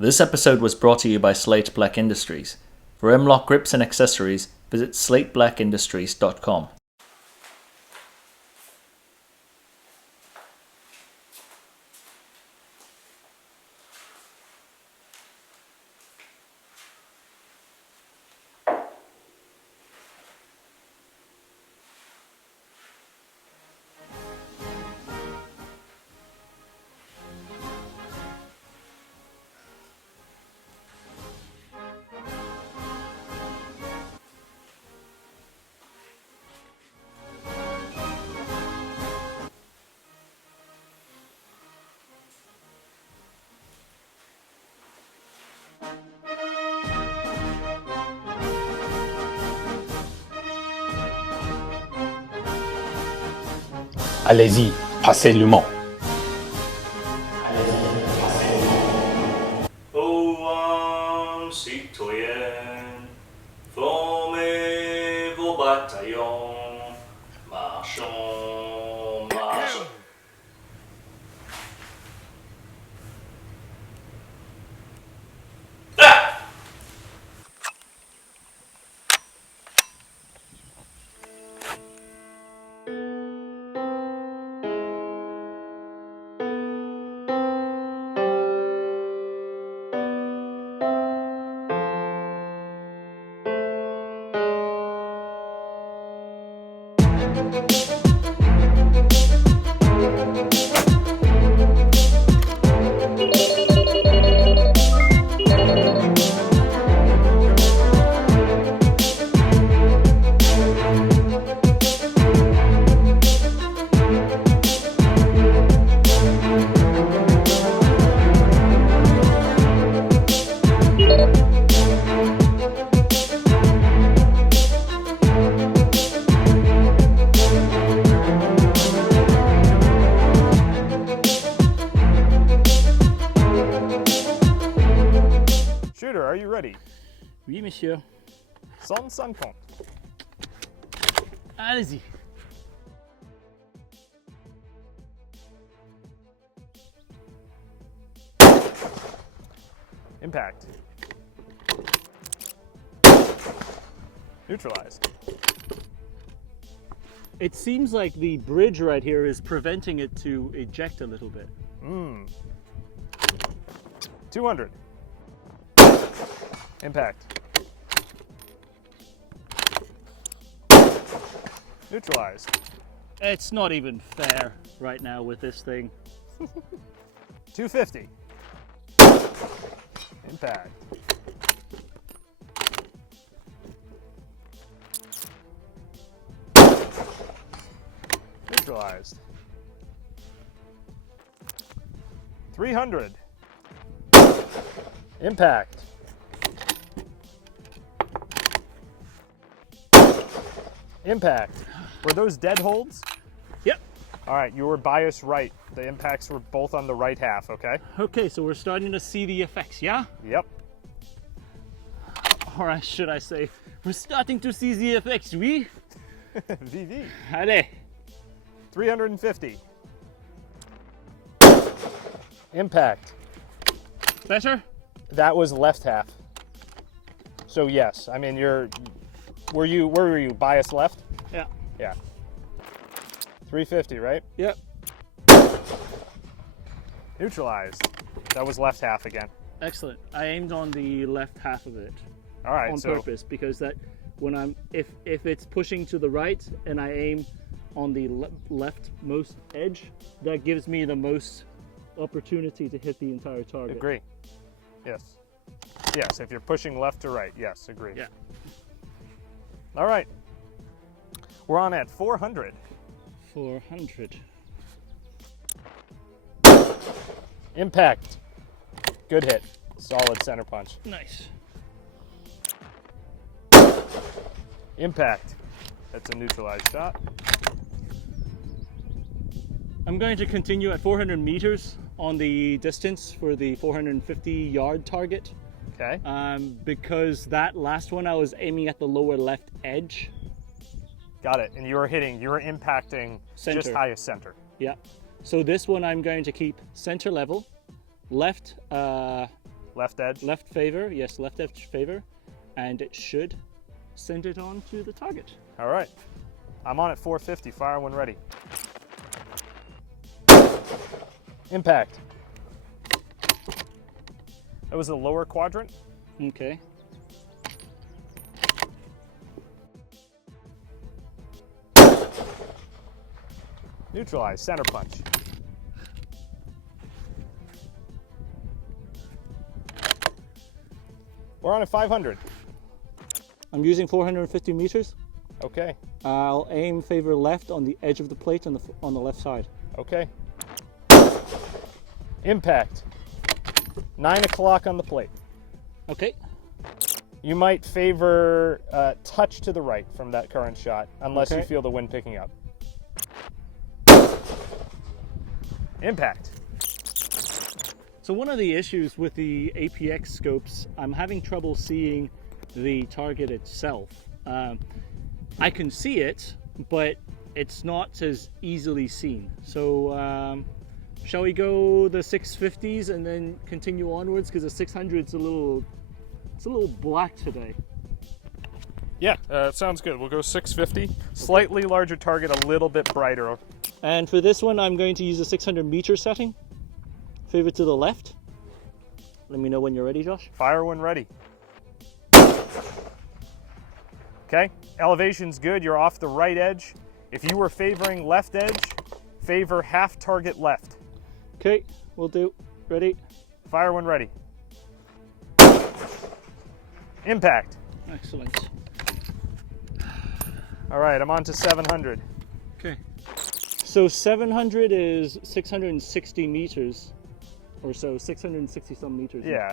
This episode was brought to you by Slate Black Industries. For M-LOK grips and accessories, visit slateBlackIndustries.com. Allez-y, passez le mot. Ô citoyens, formez vos bataillons, marchons, marchons. Shooter, are you ready? Oui, monsieur. 150. Allez-y. Impact. Neutralized. It seems like the bridge right here is preventing it to eject a little bit. 200. Impact. Neutralized. It's not even fair right now with this thing. 250. Impact. Neutralized. 300. Impact. Impact. Were those dead holds? Yep. All right, you were biased right. The impacts were both on the right half, okay? Okay, so we're starting to see the effects, yeah? Yep. Or should I say, we're starting to see the effects, oui? VV. Allez. 350. Impact. Better? That was left half. So yes, I mean where were you biased left? Yeah. Yeah. 350, right? Yep. Neutralized. That was left half again. Excellent. I aimed on the left half of it All right, on so purpose because that when I'm if it's pushing to the right and I aim on the leftmost edge, that gives me the most opportunity to hit the entire target. agree. Yes. Yes, if you're pushing left to right, yes, agree. Yeah. All right. We're on at 400. 400. Impact. Good hit. Solid center punch. Nice. Impact. That's a neutralized shot. I'm going to continue at 400 meters on the distance for the 450 yard target. Okay. Because that last one I was aiming at the lower left edge. Got it. And you were impacting Center. just highest center. Yeah. So this one I'm going to keep center level, left Left edge? Left favor, yes, left edge favor, and it should send it on to the target. All right. I'm on at 450. Fire when ready. Impact. That was the lower quadrant. Okay. Neutralize, center punch. We're on at 500. I'm using 450 meters. Okay, I'll aim favor left on the edge of the plate on the left side. okay. Impact. 9 o'clock on the plate. Okay. You might favor touch to the right from that current shot, unless you Okay. feel the wind picking up. Impact. So one of the issues with the APX scopes, I'm having trouble seeing the target itself. I can see it, but it's not as easily seen. So shall we go the 650s and then continue onwards? Because the 600's a little black today. Yeah, sounds good. We'll go 650. Slightly larger target, a little bit brighter. And for this one, I'm going to use a 600 meter setting. Favor to the left. Let me know when you're ready, Josh. Fire when ready. Okay, elevation's good. You're off the right edge. If you were favoring left edge, favor half target left. Okay, we'll do. Ready? Fire when ready. Impact. Excellent. All right, I'm on to 700. Okay. So 700 is 660 meters or so, 660 some meters. Yeah,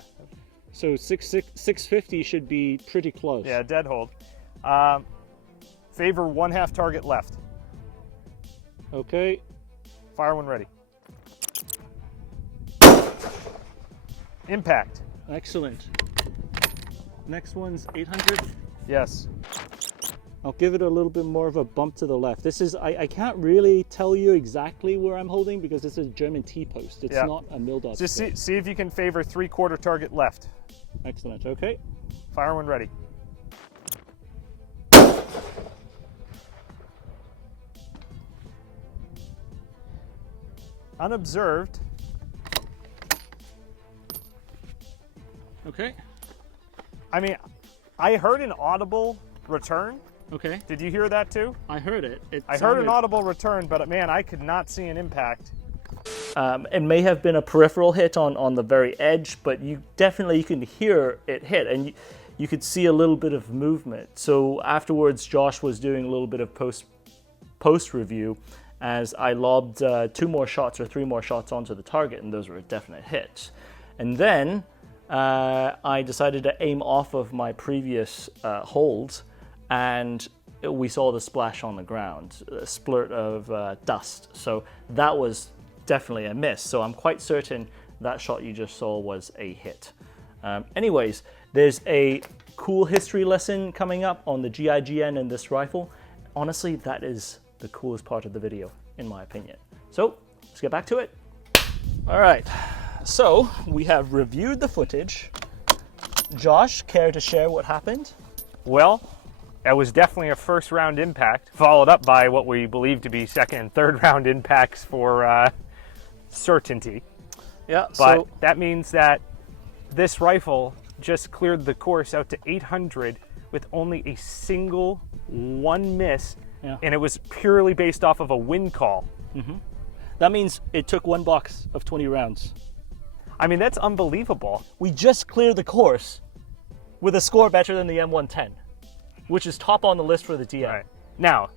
So 650 should be pretty close. yeah, dead hold. Favor one half target left. Okay. Fire when ready. Impact. Excellent. Next one's 800. Yes. I'll give it a little bit more of a bump to the left. This is, I can't really tell you exactly where I'm holding because this is German T-post. It's Yeah. not a mil-dot. Just see if you can favor 3/4 target left. Excellent, okay. Fire when ready. Unobserved. Okay, I mean, I heard an audible return. okay. Did you hear that too? I heard it. I heard an audible return, but man, I could not see an impact. It may have been a peripheral hit on the very edge, but you can hear it hit, and you could see a little bit of movement. So afterwards, Josh was doing a little bit of post review as I lobbed 2 more shots or 3 more shots onto the target, and those were definite hits. And then I decided to aim off of my previous hold, and we saw the splash on the ground, a splurt of dust. So that was definitely a miss. So I'm quite certain that shot you just saw was a hit. Anyways, there's a cool history lesson coming up on the GIGN and this rifle. Honestly, that is the coolest part of the video, in my opinion. So let's get back to it. All right, so we have reviewed the footage. Josh, care to share what happened? Well, that was definitely a first round impact, followed up by what we believe to be second and third round impacts for certainty. Yeah, But that means that this rifle just cleared the course out to 800 with only a single one miss, Yeah. and it was purely based off of a wind call. That means it took 1 box of 20 rounds. I mean, that's unbelievable. We just cleared the course with a score better than the M110, which is top on the list for the DM. Right. Now,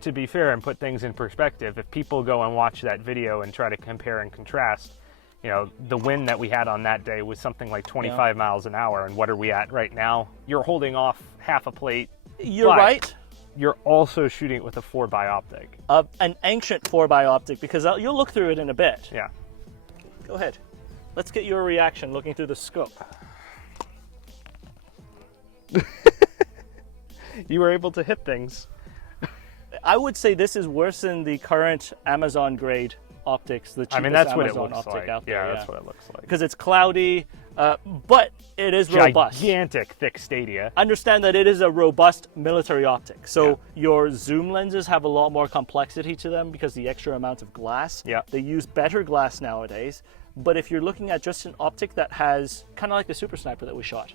to be fair and put things in perspective, if people go and watch that video and try to compare and contrast, you know, the wind that we had on that day was something like 25 miles an hour, and what are we at right now? You're holding off half a plate. You're but right. You're also shooting it with a 4x optic. An ancient 4x optic, because you'll look through it in a bit. Yeah. Go ahead. Let's get your reaction looking through the scope. You were able to hit things. I would say this is worse than the current Amazon grade optics, the cheapest I mean, that's what it Amazon looks optic like. out there. Yeah, that's what it looks like. Because it's cloudy, But it is robust. Gigantic, thick stadia. Understand that it is a robust military optic. So your zoom lenses have a lot more complexity to them because the extra amount of glass. Yeah. They use better glass nowadays. But if you're looking at just an optic that has kind of like the Super Sniper that we shot,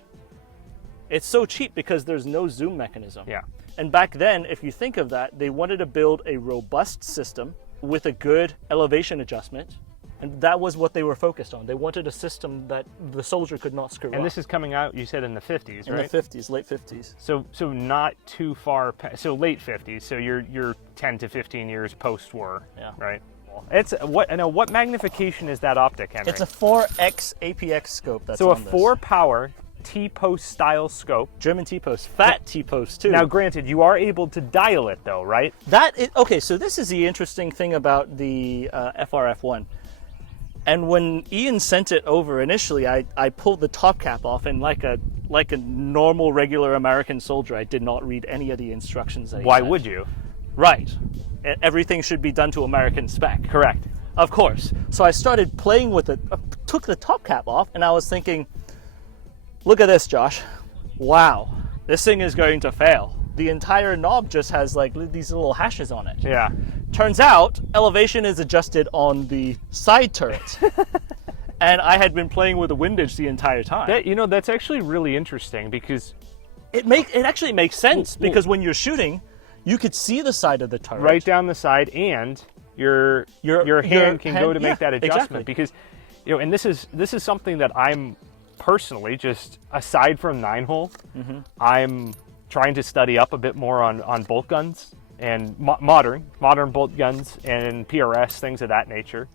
it's so cheap because there's no zoom mechanism. Yeah. And back then, if you think of that, they wanted to build a robust system with a good elevation adjustment. And that was what they were focused on. They wanted a system that the soldier could not screw up. And this is coming out, you said, in the 50s, in right? the 50s, late 50s. So not too far, so late 50s. So you're 10 to 15 years post-war, right? It's what magnification is that optic, Henry? It's a 4x APX scope. That's so a on this. 4-power T-post style scope. German T-post, fat T-post too. Now, granted, you are able to dial it though, right? Okay, so this is the interesting thing about the FR-F1. And when Ian sent it over initially, I pulled the top cap off, and like a normal, regular American soldier, I did not read any of the instructions that he Why sent. would you? Right. Everything should be done to American spec. Correct. Of course. So I started playing with it, took the top cap off, and I was thinking, look at this, Josh. Wow, this thing is going to fail. The entire knob just has like these little hashes on it. Yeah. Turns out, elevation is adjusted on the side turret. And I had been playing with the windage the entire time. That's actually really interesting because it actually makes sense because when you're shooting, you could see the side of the turret. right down the side, and your hand can go to make that adjustment. Exactly. Because, and this is something that I'm personally, just aside from 9-hole, I'm trying to study up a bit more on bolt guns and modern bolt guns and PRS, things of that nature.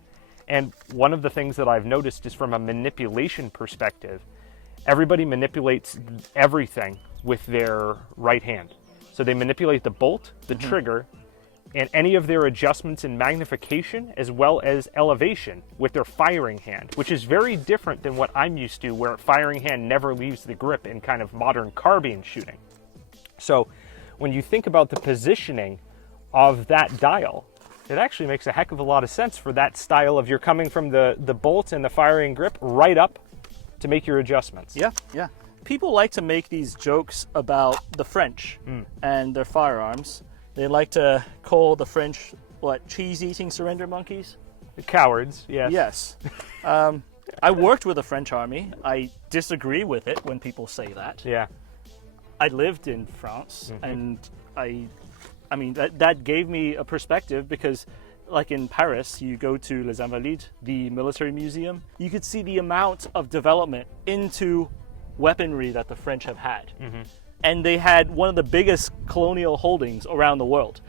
And one of the things that I've noticed is from a manipulation perspective, everybody manipulates everything with their right hand. So they manipulate the bolt, the trigger, and any of their adjustments in magnification as well as elevation with their firing hand, which is very different than what I'm used to, where firing hand never leaves the grip in kind of modern carbine shooting. So when you think about the positioning of that dial, it actually makes a heck of a lot of sense for that style of you're coming from the bolt and the firing grip right up to make your adjustments. Yeah. People like to make these jokes about the French and their firearms. They like to call the French, cheese-eating surrender monkeys? The cowards, yes. Yes. I worked with the French army. I disagree with it when people say that. Yeah. I lived in France, and I mean, that gave me a perspective because, like in Paris, you go to Les Invalides, the military museum, you could see the amount of development into weaponry that the French have had. And they had one of the biggest colonial holdings around the world.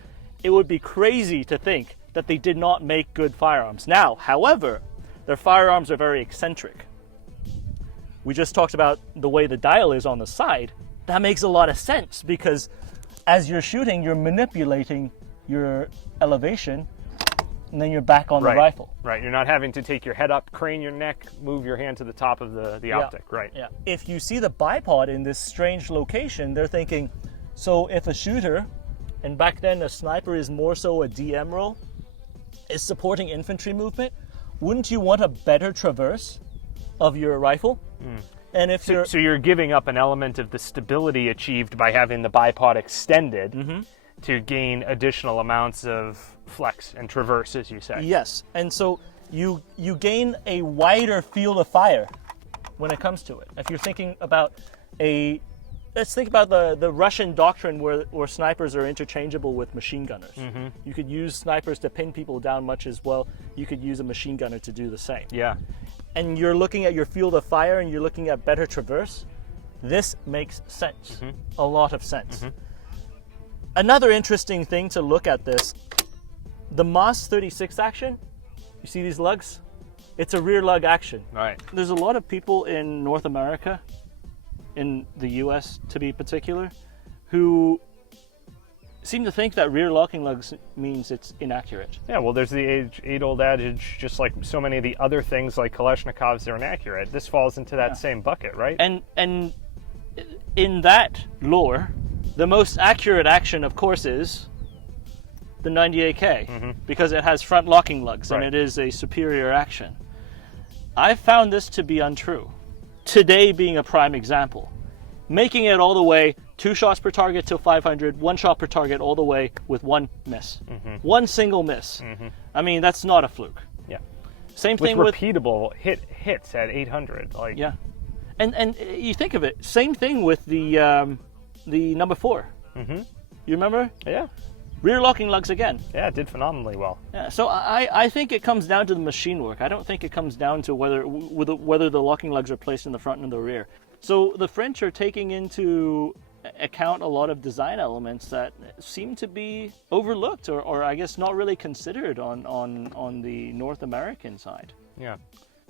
It would be crazy to think that they did not make good firearms. Now, however, their firearms are very eccentric. We just talked about the way the dial is on the side. That makes a lot of sense because as you're shooting, you're manipulating your elevation, and then you're back on the rifle. Right, you're not having to take your head up, crane your neck, move your hand to the top of the optic, right? Yeah. If you see the bipod in this strange location, they're thinking, so if a shooter, and back then a sniper is more so a DM role, is supporting infantry movement, wouldn't you want a better traverse of your rifle? And if so you're giving up an element of the stability achieved by having the bipod extended to gain additional amounts of flex and traverse, as you say. Yes, and so you gain a wider field of fire when it comes to it. If you're thinking about let's think about the Russian doctrine where snipers are interchangeable with machine gunners. You could use snipers to pin people down much as well. You could use a machine gunner to do the same. Yeah. And you're looking at your field of fire and you're looking at better traverse. This makes sense. A lot of sense. Another interesting thing to look at this, the MOS 36 action, you see these lugs? It's a rear lug action. Right. There's a lot of people in North America, in the US to be particular, who seem to think that rear locking lugs means it's inaccurate. Yeah, well, there's the age-old adage, just like so many of the other things like Kalashnikovs are inaccurate. This falls into that same bucket, right? And in that lore, the most accurate action, of course, is the 98K, because it has front locking lugs, and it is a superior action. I found this to be untrue. today being a prime example. Making it all the way, 2 shots per target till 500, 1 shot per target all the way with 1 miss. One single miss. I mean, that's not a fluke. Yeah. Same With thing with repeatable hits at 800. Like, yeah, and you think of it. Same thing with the number 4. You remember? Yeah. Rear locking lugs again. Yeah, it did phenomenally well. Yeah, so I think it comes down to the machine work. I don't think it comes down to whether the locking lugs are placed in the front and the rear. So the French are taking into account a lot of design elements that seem to be overlooked or I guess not really considered on the North American side. Yeah.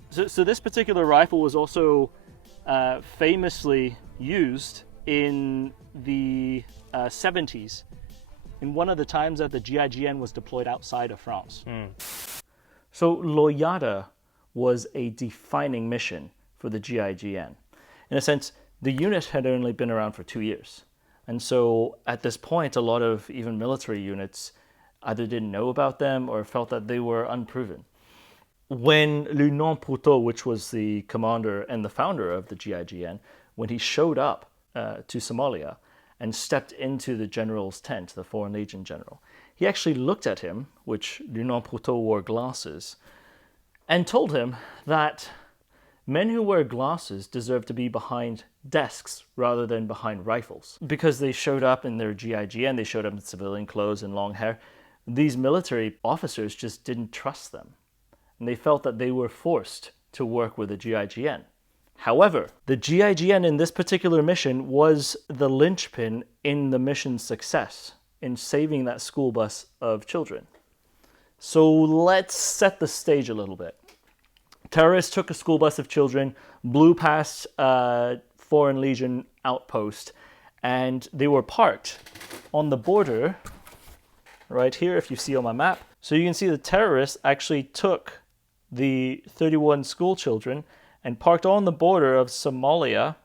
So this particular rifle was also famously used in the 70s. In one of the times that the GIGN was deployed outside of France. So Loyada was a defining mission for the GIGN. In a sense, the unit had only been around for 2 years. And so at this point, a lot of even military units either didn't know about them or felt that they were unproven. When Lieutenant Poutot, which was the commander and the founder of the GIGN, when he showed up to Somalia, and stepped into the general's tent, the Foreign Legion general. He actually looked at him, which Lieutenant Poutot wore glasses, and told him that men who wear glasses deserve to be behind desks rather than behind rifles. Because they showed up in their GIGN, they showed up in civilian clothes and long hair, these military officers just didn't trust them. And they felt that they were forced to work with the GIGN. However, the GIGN in this particular mission was the linchpin in the mission's success, in saving that school bus of children. So let's set the stage a little bit. Terrorists took a school bus of children, blew past a Foreign Legion outpost, and they were parked on the border, right here, if you see on my map. So you can see the terrorists actually took the 31 school children and parked on the border of Somalia,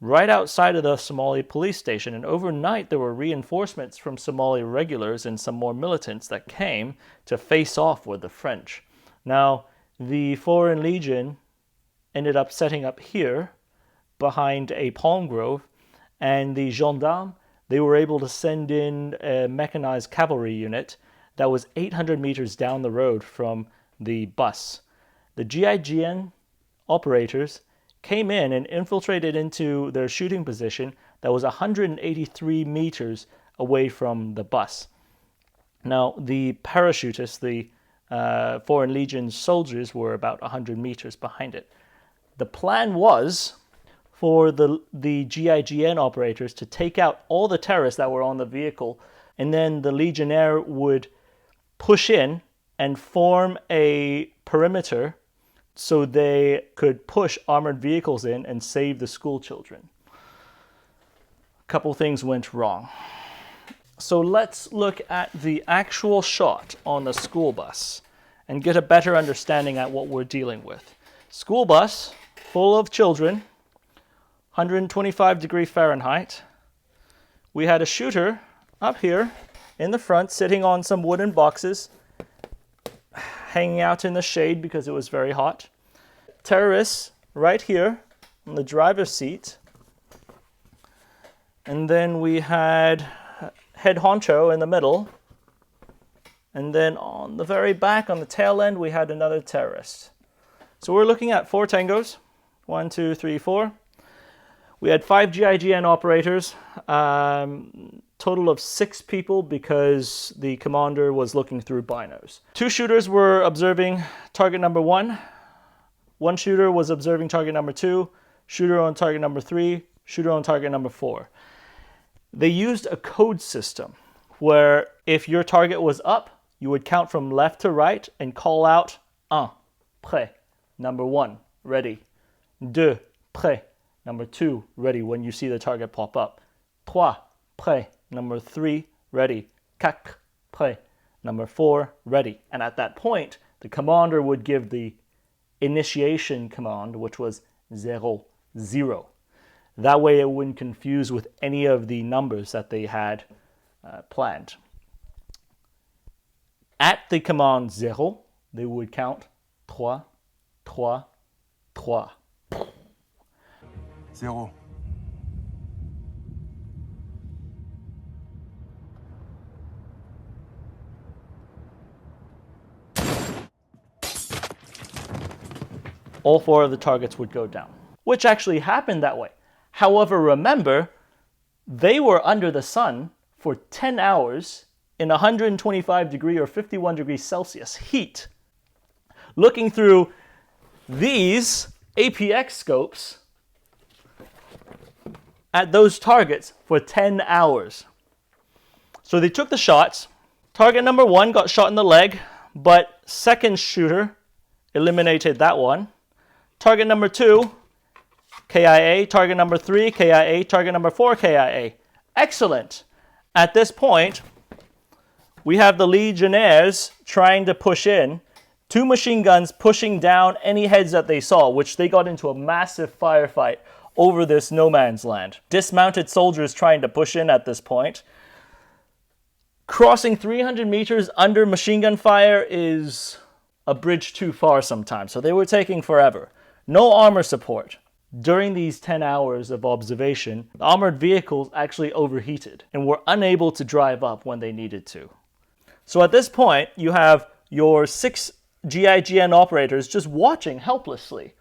right outside of the Somali police station. And overnight, there were reinforcements from Somali regulars and some more militants that came to face off with the French. Now, the Foreign Legion ended up setting up here behind a palm grove, and the gendarmes, they were able to send in a mechanized cavalry unit that was 800 meters down the road from the bus. The GIGN operators came in and infiltrated into their shooting position that was 183 meters away from the bus. Now, the parachutists, the Foreign Legion soldiers, were about 100 meters behind it. The plan was for the GIGN operators to take out all the terrorists that were on the vehicle, and then the Legionnaire would push in and form a perimeter so they could push armored vehicles in and save the school children. A couple things went wrong. So let's look at the actual shot on the school bus and get a better understanding at what we're dealing with. School bus full of children, 125 degrees Fahrenheit. We had a shooter up here in the front sitting on some wooden boxes, hanging out in the shade because it was very hot. Terrorists right here on the driver's seat. And then we had head honcho in the middle. And then on the very back, on the tail end, we had another terrorist. So we're looking at 4 tangos. 1, 2, 3, 4. We had 5 GIGN operators. Total of 6 people because the commander was looking through binos. 2 shooters were observing target number 1. 1 shooter was observing target number 2. Shooter on target number 3. Shooter on target number 4. They used a code system where if your target was up, you would count from left to right and call out 1, prêt, number 1, ready. 2, prêt, number 2, ready when you see the target pop up. 3, prêt, number 3, ready. 4, prêt, number 4, ready. And at that point, the commander would give the initiation command, which was 0, 0. That way it wouldn't confuse with any of the numbers that they had planned. At the command 0, they would count 3, 3, 3. Zéro. All 4 of the targets would go down, which actually happened that way. However, remember, they were under the sun for 10 hours in 125 degree or 51 degrees Celsius heat, looking through these APX scopes at those targets for 10 hours. So they took the shots. Target number 1 got shot in the leg, but second shooter eliminated that one. Target number 2, KIA. Target number 3, KIA. Target number 4, KIA. Excellent. At this point, we have the Legionnaires trying to push in. 2 machine guns pushing down any heads that they saw, which they got into a massive firefight over this no man's land. Dismounted soldiers trying to push in at this point. Crossing 300 meters under machine gun fire is a bridge too far sometimes, so they were taking forever. No armor support. During these 10 hours of observation, the armored vehicles actually overheated and were unable to drive up when they needed to. So at this point, you have your 6 GIGN operators just watching helplessly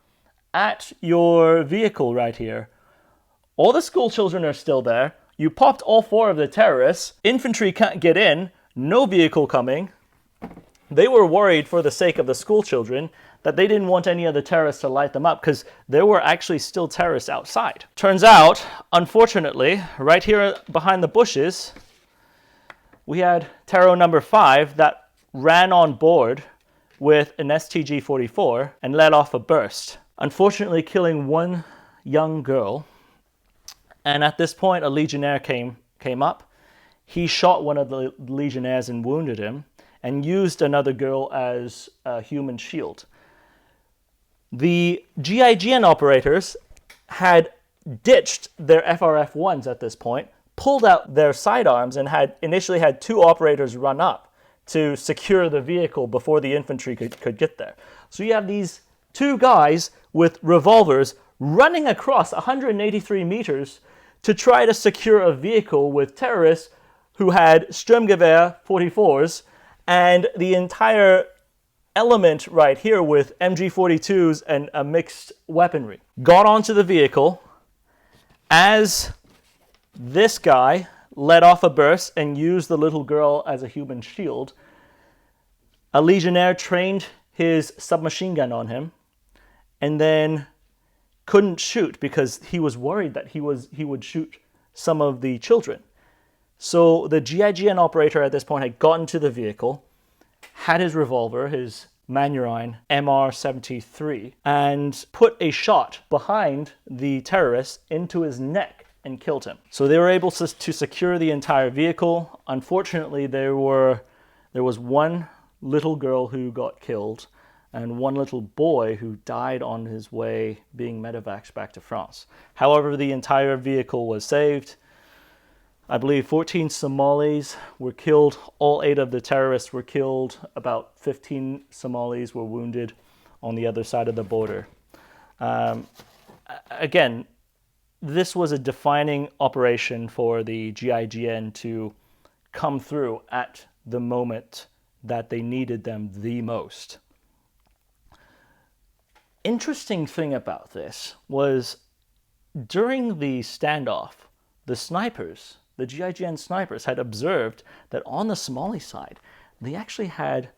at your vehicle right here. All the school children are still there. You popped all 4 of the terrorists. Infantry can't get in. No vehicle coming. They were worried for the sake of the school children that they didn't want any of the terrorists to light them up because there were actually still terrorists outside. Turns out, unfortunately, right here behind the bushes, we had Terror number 5 that ran on board with an STG-44 and let off a burst, unfortunately killing 1 young girl. And at this point, a Legionnaire came up. He shot one of the Legionnaires and wounded him, and used another girl as a human shield. The GIGN operators had ditched their FR-F1s at this point, pulled out their sidearms, and had initially had 2 operators run up to secure the vehicle before the infantry could get there. So you have these 2 guys with revolvers running across 183 meters to try to secure a vehicle with terrorists who had Sturmgewehr 44s and the entire element right here with MG42s and a mixed weaponry. Got onto the vehicle as this guy let off a burst and used the little girl as a human shield. A Legionnaire trained his submachine gun on him and then couldn't shoot because he was worried that he would shoot some of the children. So the GIGN operator at this point had gotten to the vehicle, had his revolver, his Manurine MR-73, and put a shot behind the terrorist into his neck and killed him. So they were able to secure the entire vehicle. Unfortunately, there was 1 little girl who got killed and 1 little boy who died on his way being medevaced back to France. However, the entire vehicle was saved. I believe 14 Somalis were killed. All 8 of the terrorists were killed. About 15 Somalis were wounded on the other side of the border. Again, this was a defining operation for the GIGN to come through at the moment that they needed them the most. Interesting thing about this was during the standoff, the snipers, the GIGN snipers, had observed that on the Somali side, they actually had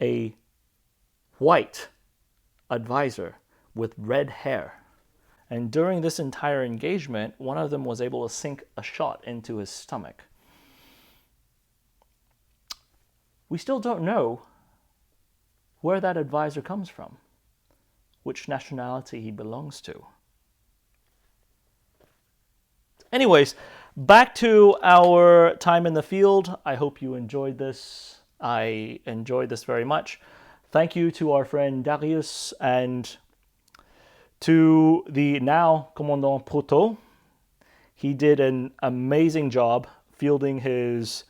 a white advisor with red hair. And during this entire engagement, one of them was able to sink a shot into his stomach. We still don't know where that advisor comes from, which nationality he belongs to. Anyways, back to our time in the field. I hope you enjoyed this. I enjoyed this very much. Thank you to our friend Darius and to the now Commandant Proto. He did an amazing job fielding his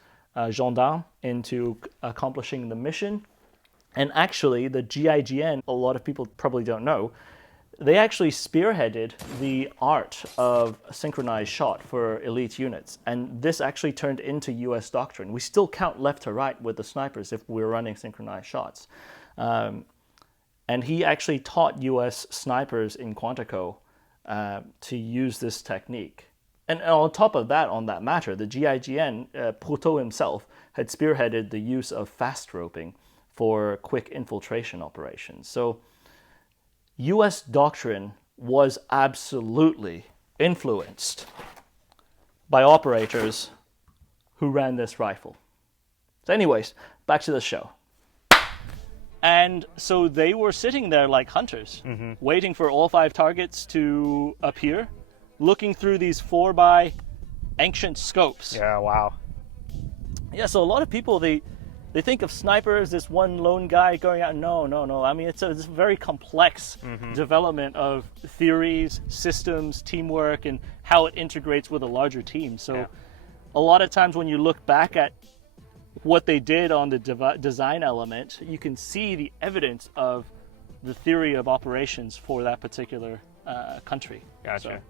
gendarme into accomplishing the mission. And actually, the GIGN, a lot of people probably don't know, they actually spearheaded the art of synchronized shot for elite units. And this actually turned into US doctrine. We still count left to right with the snipers if we're running synchronized shots. And he actually taught US snipers in Quantico to use this technique. And on top of that, on that matter, the GIGN, Proto himself, had spearheaded the use of fast roping for quick infiltration operations. So US doctrine was absolutely influenced by operators who ran this rifle. So anyways, back to the show. And so they were sitting there like hunters, waiting for all 5 targets to appear, looking through these 4x ancient scopes. Yeah, wow. Yeah, so a lot of people, they think of snipers, this one lone guy going out. No. I mean, it's a very complex development of theories, systems, teamwork, and how it integrates with a larger team. So a lot of times when you look back at what they did on the design element, you can see the evidence of the theory of operations for that particular country. Gotcha.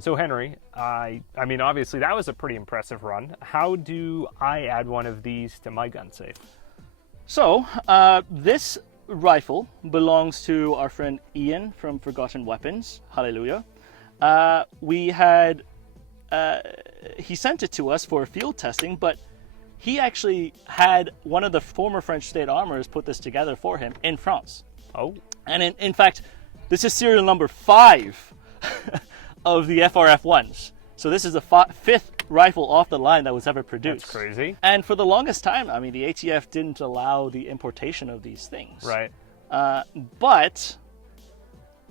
So Henry, I mean, obviously that was a pretty impressive run. How do I add one of these to my gun safe? So this rifle belongs to our friend Ian from Forgotten Weapons. Hallelujah. We had, he sent it to us for field testing, but he actually had one of the former French state armorers put this together for him in France. Oh. And in fact, this is serial number 5 of the FR-F1s. So this is the 5th rifle off the line that was ever produced. That's crazy. And for the longest time, I mean, the ATF didn't allow the importation of these things. Right. But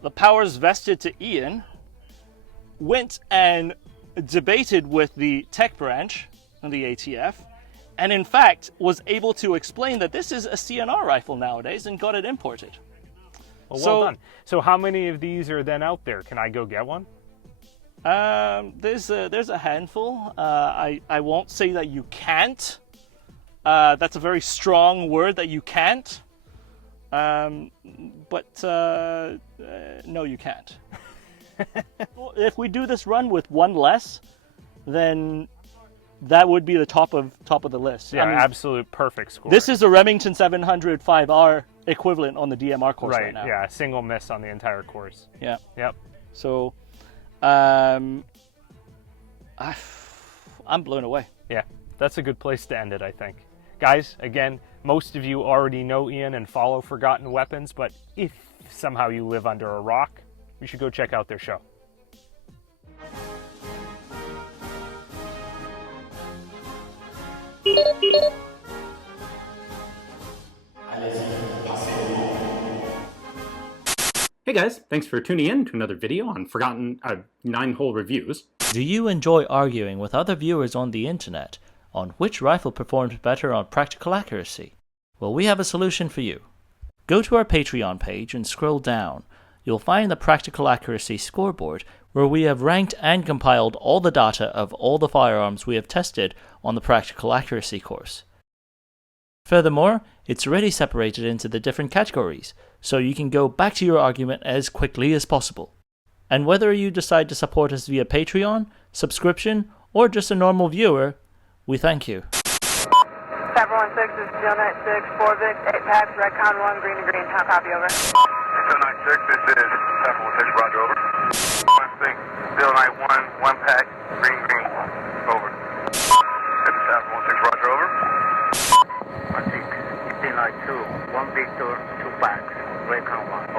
the powers vested to Ian went and debated with the tech branch of the ATF, and in fact was able to explain that this is a CNR rifle nowadays and got it imported. Well done. So how many of these are then out there? Can I go get one? There's a handful. I won't say that you can't. That's a very strong word, that you can't. But no, you can't. If we do this run with one less, then that would be the top of the list. Yeah, I mean, absolute perfect score. This is a Remington 700 5R equivalent on the DMR course right now. Yeah, single miss on the entire course. Yeah. Yep. So, I'm blown away. Yeah, that's a good place to end it, I think. Guys, again, most of you already know Ian and follow Forgotten Weapons, but if somehow you live under a rock, you should go check out their show. Hey guys, thanks for tuning in to another video on Forgotten 9-hole reviews. Do you enjoy arguing with other viewers on the internet on which rifle performed better on practical accuracy? Well, we have a solution for you. Go to our Patreon page and scroll down. You'll find the practical accuracy scoreboard, where we have ranked and compiled all the data of all the firearms we have tested on the practical accuracy course. Furthermore, it's already separated into the different categories, so you can go back to your argument as quickly as possible. And whether you decide to support us via Patreon, subscription, or just a normal viewer, we thank you. 716, this is Gillnet 6, 4 Vic, 8 packs, Redcon 1, green to green, how copy, over. 296, this is 716, roger, over. 16, 091, 1 pack, green, over. This is 716, roger, over. 16, 2, 1 Victor, 2 packs, Redcon 1.